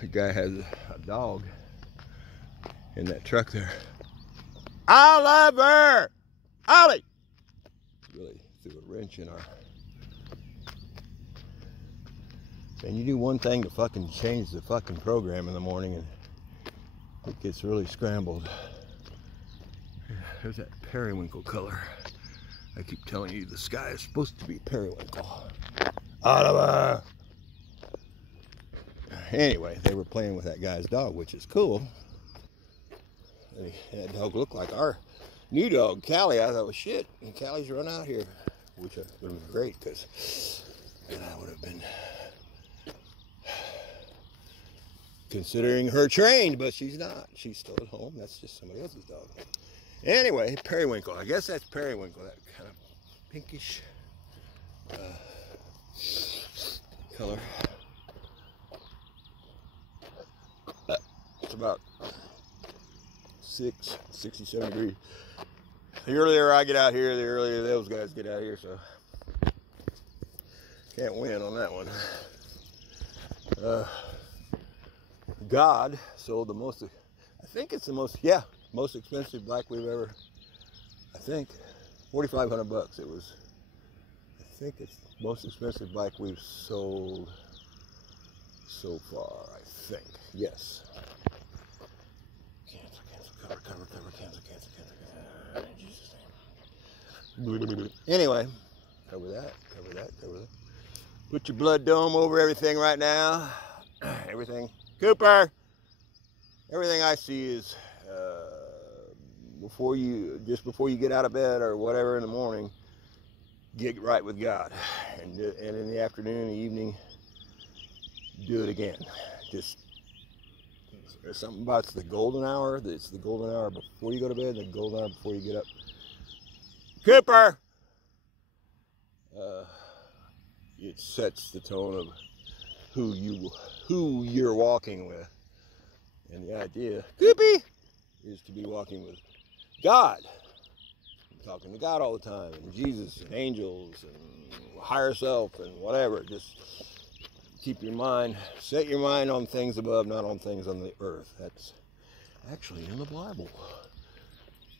The guy has a dog in that truck there. Oliver! Ollie! Really threw a wrench in our... And you do one thing to fucking change the fucking program in the morning and it gets really scrambled. There's that periwinkle color. I keep telling you the sky is supposed to be periwinkle. Oliver! Anyway, they were playing with that guy's dog, which is cool. And that dog looked like our new dog, Callie. I thought, well, shit, and Callie's run out here, which would have been great because then I would have been considering her trained, but she's not. She's still at home. That's just somebody else's dog. Anyway, periwinkle. I guess that's periwinkle, that kind of pinkish color. It's about 67 degrees. The earlier I get out here, the earlier those guys get out here, so can't win on that one. God sold the most, I think it's the most, yeah, most expensive black we've ever, I think, $4,500 it was. I think it's the most expensive black we've sold so far, I think, yes. Cancel, cover, cancel. In Jesus' name. Anyway, cover that. Put your blood dome over everything right now. Everything. Cooper! Everything I see is before you get out of bed or whatever in the morning, get right with God. And in the afternoon, the evening, do it again. Just, there's something about the golden hour. It's the golden hour before you go to bed and the golden hour before you get up. Cooper! It sets the tone of who you're walking with. And the idea, Coopy, is to be walking with God. I'm talking to God all the time, and Jesus and angels and higher self and whatever. Just keep your mind, set your mind on things above, not on things on the earth. That's actually in the Bible.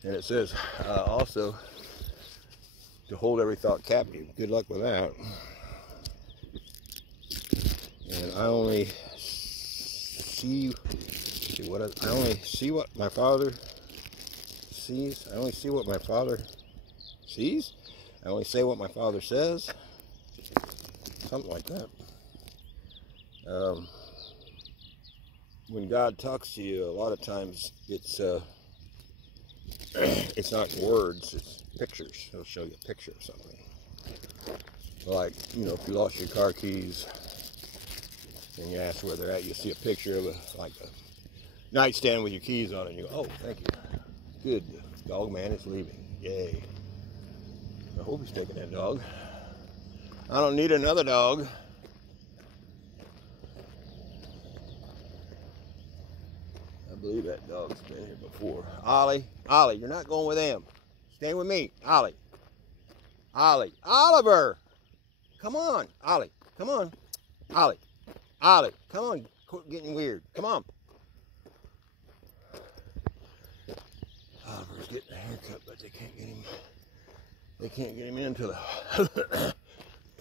And it says also to hold every thought captive. Good luck with that. And I only see what my Father sees. I only see what my Father sees. I only say what my Father says. Something like that. When God talks to you, a lot of times it's not words, it's pictures. He'll show you a picture of something. Like, you know, if you lost your car keys and you ask where they're at, you see a picture of a nightstand with your keys on it, and you go, oh, thank you. Good. Dog man is leaving. Yay. I hope he's taking that dog. I don't need another dog. I believe that dog's been here before. Ollie, you're not going with them. Stay with me. Ollie. Oliver! Come on, Ollie. Come on. Ollie, come on. Quit getting weird. Come on. Oliver's getting a haircut, but they can't get him in until the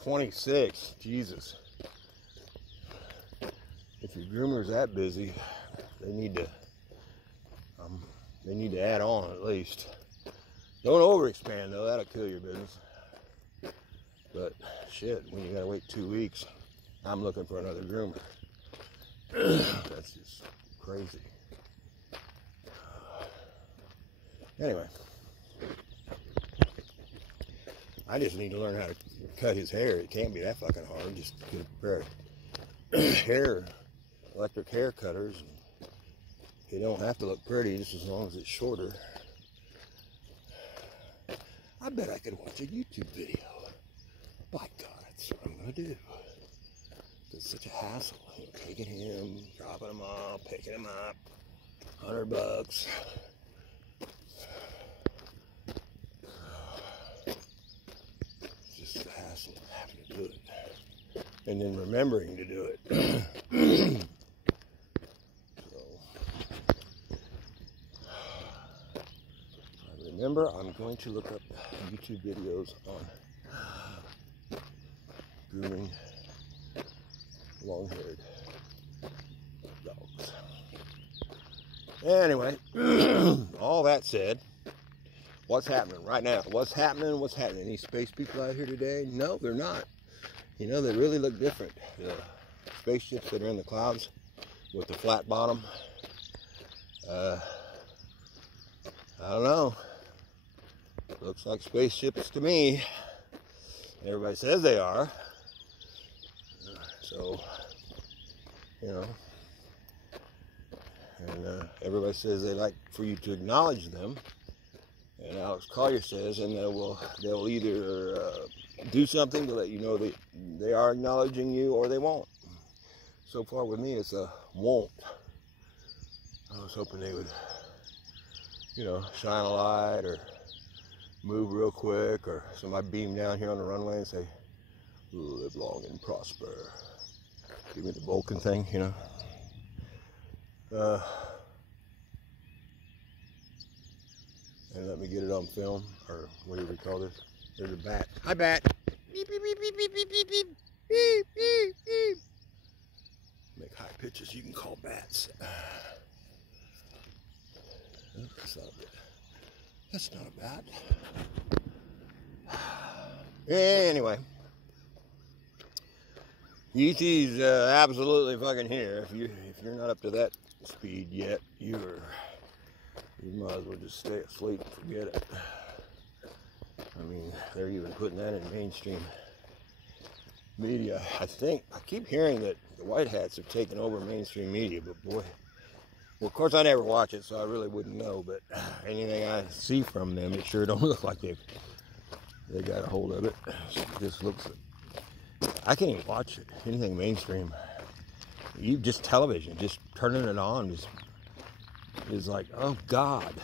26th. Jesus. If your groomer's that busy, they need to add on at least. Don't overexpand though, that'll kill your business. But shit, when you gotta wait 2 weeks, I'm looking for another groomer. That's just crazy. Anyway, I just need to learn how to cut his hair. It can't be that fucking hard. Just get a pair of electric hair cutters. You don't have to look pretty just as long as it's shorter. I bet I could watch a YouTube video. By God, that's what I'm gonna do. It's such a hassle. Taking him, dropping him off, picking him up. $100. It's just a hassle of having to do it. And then remembering to do it. September, I'm going to look up YouTube videos on grooming long-haired dogs. Anyway, all that said, what's happening right now? What's happening? What's happening? Any space people out here today? No, they're not. You know, they really look different. The spaceships that are in the clouds with the flat bottom, I don't know. Looks like spaceships to me. Everybody says they are. So, you know, and everybody says they like for you to acknowledge them. And Alex Collier says, and they'll either do something to let you know that they are acknowledging you, or they won't. So far with me, it's a won't. I was hoping they would, you know, shine a light or move real quick, or somebody beam down here on the runway and say, live long and prosper. Give me the Vulcan thing, you know. And let me get it on film, or what do we call this? There's a bat. Hi, bat. Beep, beep, beep, beep, beep, beep, beep, beep, beep, beep, beep. Make high pitches you can call bats. That's not good. That's not a bat. Anyway, ET's absolutely fucking here. If you're not up to that speed yet, you might as well just stay asleep and forget it. I mean, they're even putting that in mainstream media. I keep hearing that the white hats have taken over mainstream media, but boy, well, of course I never watch it, so I really wouldn't know, but anything I see from them, it sure don't look like they got a hold of it. It just looks, I can't even watch it, anything mainstream. You just television, just turning it on is like, oh God,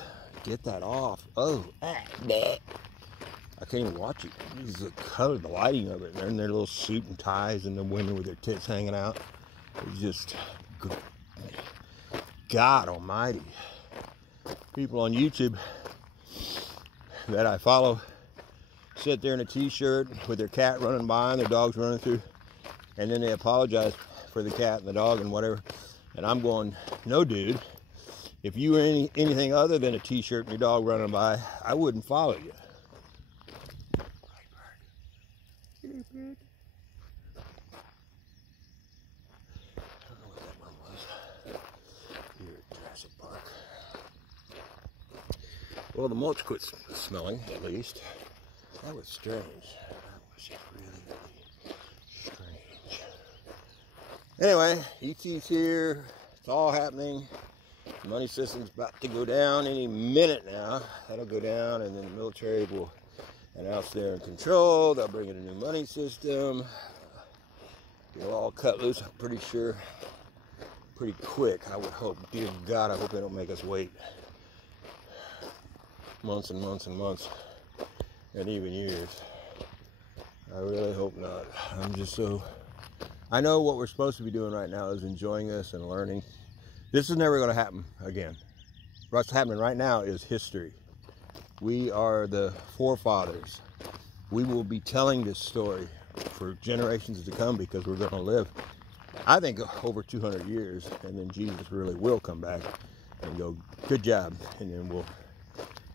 get that off. Oh, bleh. I can't even watch it. It's the color, the lighting of it. They're in their little suit and ties, and the women with their tits hanging out. It's just, God almighty. People on YouTube that I follow sit there in a t-shirt with their cat running by and their dog's running through, and then they apologize for the cat and the dog and whatever. And I'm going, no dude, if you were anything other than a t-shirt and your dog running by, I wouldn't follow you. Well, the mulch quit smelling, at least. That was strange. That was really, really strange. Anyway, ET's here. It's all happening. The money system's about to go down any minute now. That'll go down, and then the military will announce they're in control. They'll bring in a new money system. It'll all cut loose, I'm pretty sure, pretty quick. I would hope. Dear God, I hope they don't make us wait months and months and months, and even years. I really hope not. I'm just so, I know what we're supposed to be doing right now is enjoying this and learning. This is never going to happen again. What's happening right now is history. We are the forefathers. We will be telling this story for generations to come, because we're going to live, I think, over 200 years, and then Jesus really will come back and go, good job, and then we'll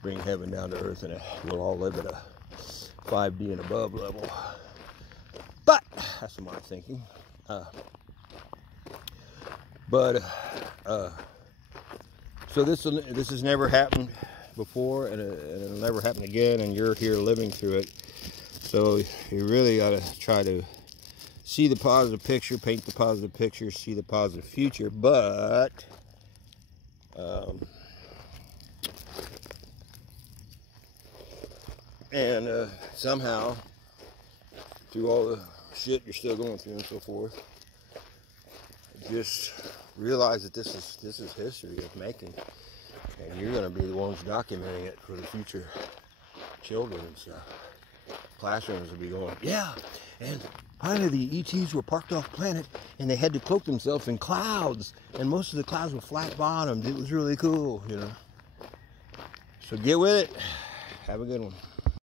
bring heaven down to earth, and we'll all live at a 5D and above level. But that's my thinking. So this has never happened before, and it'll never happen again, and you're here living through it. So you really got to try to see the positive picture, paint the positive picture, see the positive future. But somehow, through all the shit you're still going through and so forth, just realize that this is history of making, and you're going to be the ones documenting it for the future children and stuff. Classrooms will be going, yeah, and finally the ETs were parked off planet, and they had to cloak themselves in clouds, and most of the clouds were flat bottomed. It was really cool, you know. So get with it. Have a good one.